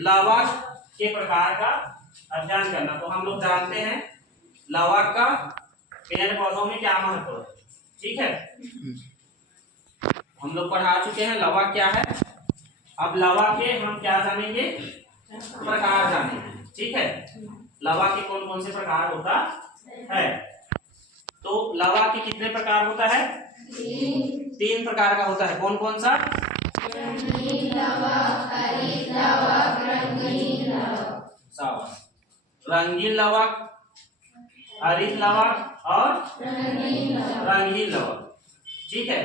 लवक के प्रकार का अध्ययन करना। तो हम लोग जानते हैं लवक का पेड़ पौधों में क्या महत्व है। ठीक है, हम लोग पढ़ा चुके हैं लवक क्या है। अब लवक के हम क्या जानेंगे, प्रकार जानेंगे। ठीक है, लवक के कौन कौन से प्रकार होता है। तो लवक के कितने प्रकार होता है, 3 प्रकार का होता है। कौन कौन सा, रंगीन लवक, हरित लवक, रंगीन लवक। शाबाश, रंगीन लवक, हरित लवक और रंगीन लवक। ठीक है,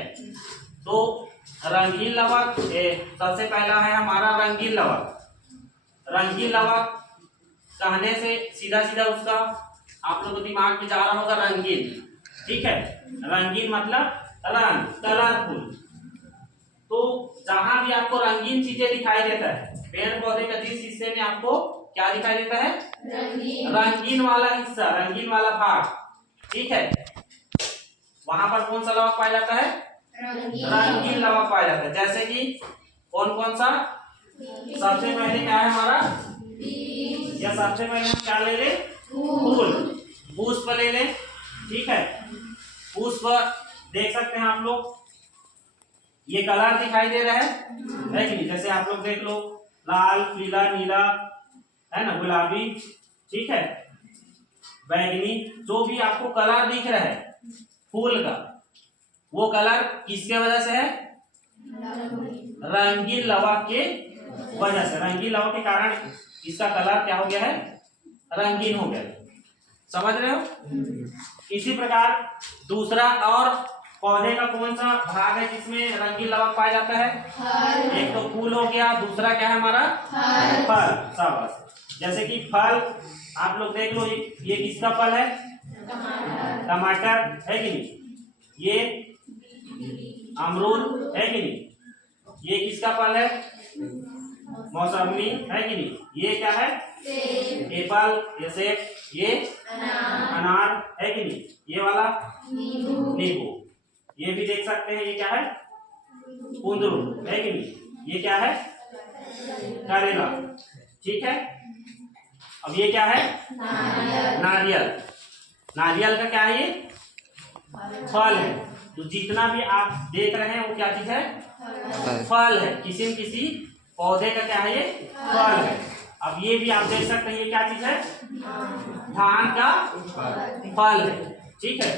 तो रंगीन लवक सबसे पहला है हमारा रंगीन लवक। रंगीन लवक कहने से सीधा सीधा उसका आप लोगों के दिमाग में जा रहा होगा रंगीन। ठीक है, रंगीन मतलब रंग, कलरफुल। तो जहां भी आपको रंगीन चीजें दिखाई देता है, पेड़ पौधे का जिस हिस्से में आपको क्या दिखाई देता है, रंगीन वाला हिस्सा, रंगीन वाला भाग। ठीक है, वहां पर कौन सा लवक पाया जाता है, रंगीन लवक पाया जाता है। जैसे कि कौन कौन सा, सबसे पहले क्या है हमारा, या सबसे पहले हम क्या ले ले, फूल, पुष्प ले ले। ठीक है, पुष्प देख सकते हैं आप लोग, ये कलर दिखाई दे रहा है कि नहीं। जैसे आप लोग देख लो, लाल, पीला, नीला, है ना, गुलाबी, ठीक है, बैंगनी, जो भी आपको कलर दिख रहा है फूल का, वो कलर किसके वजह से है, रंगीन लवक के वजह से। रंगीन लवक के कारण इसका कलर क्या हो गया है, रंगीन हो गया। समझ रहे हो। इसी प्रकार दूसरा और पौधे का कौन सा भाग है जिसमें रंगीन लवक पाया जाता है, एक तो फूल हो गया, दूसरा क्या है हमारा, फल। शाबाश, जैसे कि फल आप लोग देख लो, ये किसका फल है, टमाटर, है कि नहीं। ये अमरूद, है कि नहीं। ये किसका फल है, मौसमी, है कि नहीं। ये क्या है, एप्पल, ये सेब, ये अनार, है कि नहीं। ये वाला नींबू, ये भी देख सकते हैं, ये क्या है, कुंदरू, है कि नहीं। ये क्या है, करेला। ठीक है, अब ये क्या है, नारियल। नारियल का क्या है, ये फल है। तो जितना भी आप देख रहे हैं वो क्या चीज है, फल है। किसी न किसी पौधे का क्या है, ये फल है। अब ये भी आप देख सकते हैं, ये क्या चीज है, धान का फल है। ठीक है,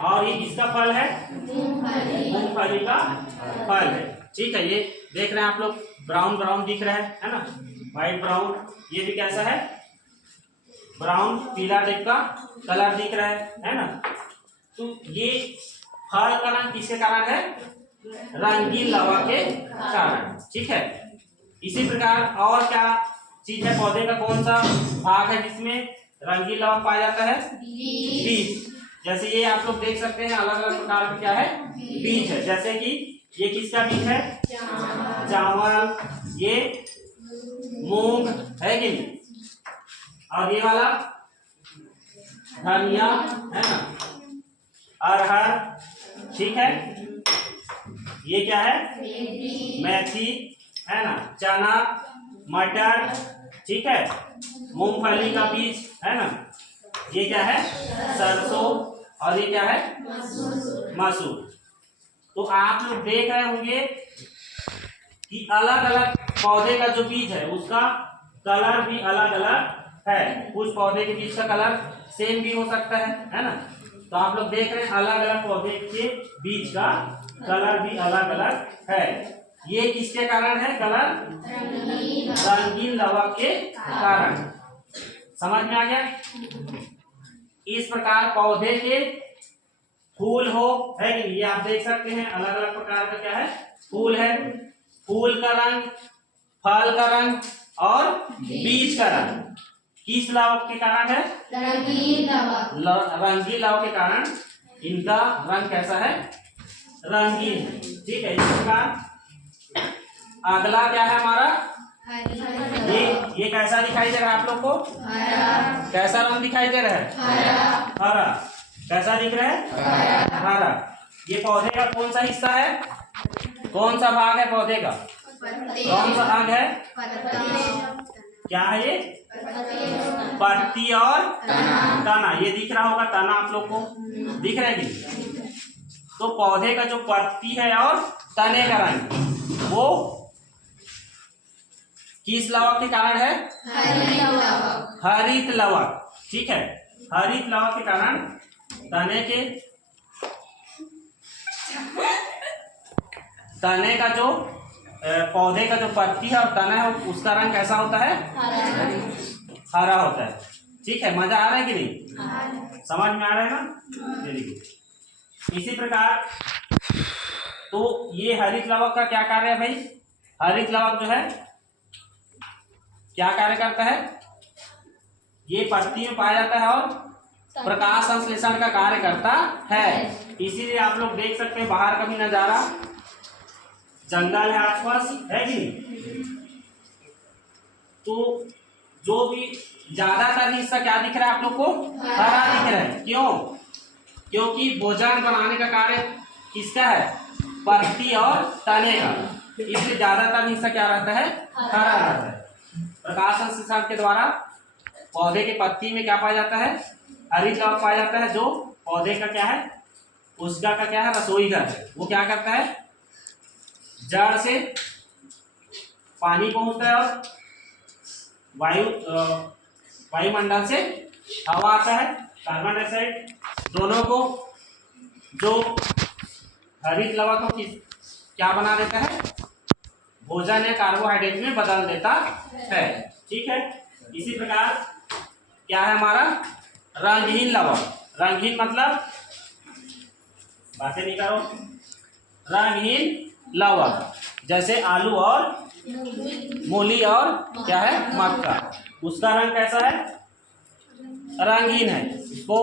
और ये किसका फल है, मूंगफली का फल है। ठीक है, ये देख रहे हैं आप लोग, ब्राउन ब्राउन दिख रहा है ना, व्हाइट ब्राउन। ये भी कैसा है, ब्राउन पीला टाइप का कलर दिख रहा है ना। तो ये फल का रंग किसके कारण है, रंगीन लवक के कारण। ठीक है, इसी प्रकार और क्या चीज है, पौधे का कौन सा भाग है जिसमें रंगीन लवक पाया जाता है, बीज। जैसे ये आप लोग देख सकते हैं, अलग अलग प्रकार का क्या है, बीज है। जैसे कि ये किसका बीज है, चावल, ये मूंग, है कि नहीं। और ये वाला धनिया, है ना, अरहर। ठीक है, ये क्या है, मेथी, है ना, चना, मटर। ठीक है, मूंगफली का बीज, है ना, ये क्या है, सरसों, और ये क्या है, मसूर। तो आप लोग देख रहे होंगे कि अलग अलग पौधे का जो बीज है उसका कलर भी अलग अलग है। कुछ पौधे के बीज का कलर सेम भी हो सकता है ना। तो आप लोग देख रहे हैं अलग अलग पौधे के बीज का कलर भी अलग अलग है। ये किसके कारण है, कलर रंगीन लवक के कारण। समझ में आ गया। इस प्रकार पौधे के फूल हो, है कि नहीं, ये आप देख सकते हैं अलग अलग प्रकार का क्या है, फूल है। फूल का रंग, फल का रंग और बीज का रंग किस लवक के कारण है, रंगीन लवक। रंगीन लवक के कारण इनका रंग कैसा है, रंगीन। ठीक है, इस प्रकार अगला क्या है हमारा, ये कैसा दिखाई दे रहा है आप लोग को, हरा। कैसा रंग दिखाई दे रहा है, हरा। हरा। कैसा दिख रहा है, हरा। ये पौधे का कौन सा हिस्सा है, कौन सा भाग है पौधे का, कौन सा अंग है? क्या है ये? पत्ती और तना। ये दिख रहा होगा तना आप लोग को, दिख रहा है कि? तो पौधे का जो पत्ती है और तने का रंग वो किस लवक के कारण है? हरित लवक। ठीक है, हरित लवक के कारण तने का जो पौधे का जो पत्ती है और तना है उसका रंग कैसा होता है? हरा होता है। ठीक है, मजा आ रहा है कि नहीं? समझ में आ रहा है ना? Very good. इसी प्रकार तो ये हरित लवक का क्या कार्य है भाई? हरित लवक जो है क्या कार्य करता है? ये पत्ती में पाया जाता है और प्रकाश संश्लेषण का कार्य करता है। इसीलिए आप लोग देख सकते हैं बाहर का भी नजारा, जंगल है आसपास, है कि नहीं? तो जो भी ज्यादातर हिस्सा क्या दिख रहा है आप लोग को? हरा दिख रहा है। क्यों? क्योंकि भोजन बनाने का कार्य किसका है? पत्ती और तने का। इसलिए ज्यादातर हिस्सा क्या रहता है? हरा रहता है। प्रकाश संश्लेषण के द्वारा पौधे के पत्ती में क्या पाया जाता है? हरित लवक पाया जाता है, जो पौधे का क्या है? उसका का क्या है? रसोई घर है। वो क्या करता है? जड़ से पानी पहुंचता है और वायुमंडल से हवा आता है, कार्बन डाइऑक्साइड, दोनों को जो हरित लवक को क्या बना देता है? भोजन या कार्बोहाइड्रेट में बदल देता है। ठीक है, इसी प्रकार क्या है हमारा? रंगहीन लवक। रंगहीन मतलब बातें नहीं करो। रंगहीन लवक जैसे आलू और मूली और क्या है? मक्का। उसका रंग कैसा है? रंगहीन है। उसको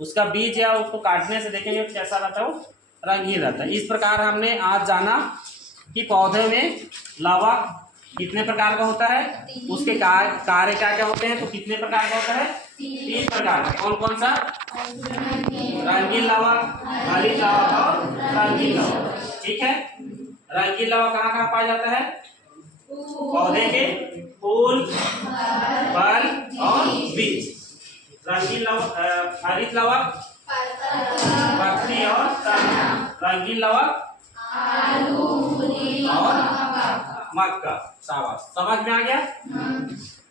उसका बीज या उसको काटने से देखेंगे कैसा रहता है? वो रंगहीन रहता है। इस प्रकार हमने आज जाना कि पौधे में लवक कितने प्रकार का होता है, उसके कार्य क्या क्या होते हैं। तो कितने प्रकार का होता है? 3 प्रकार का। कौन कौन सा? रंगीन लवक, हरित लवक और रंगीन लवक। ठीक है, रंगीन लवक कहाँ कहाँ पाया जाता है? पौधे के फूल, फल और बीज। रंगीन लवक, हरित लवक पत्ती और तना, रंगीन लवक और मक्का। शाबाश, समझ में आ गया?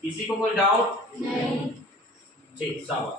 किसी को कोई डाउट? ठीक, शाबाश।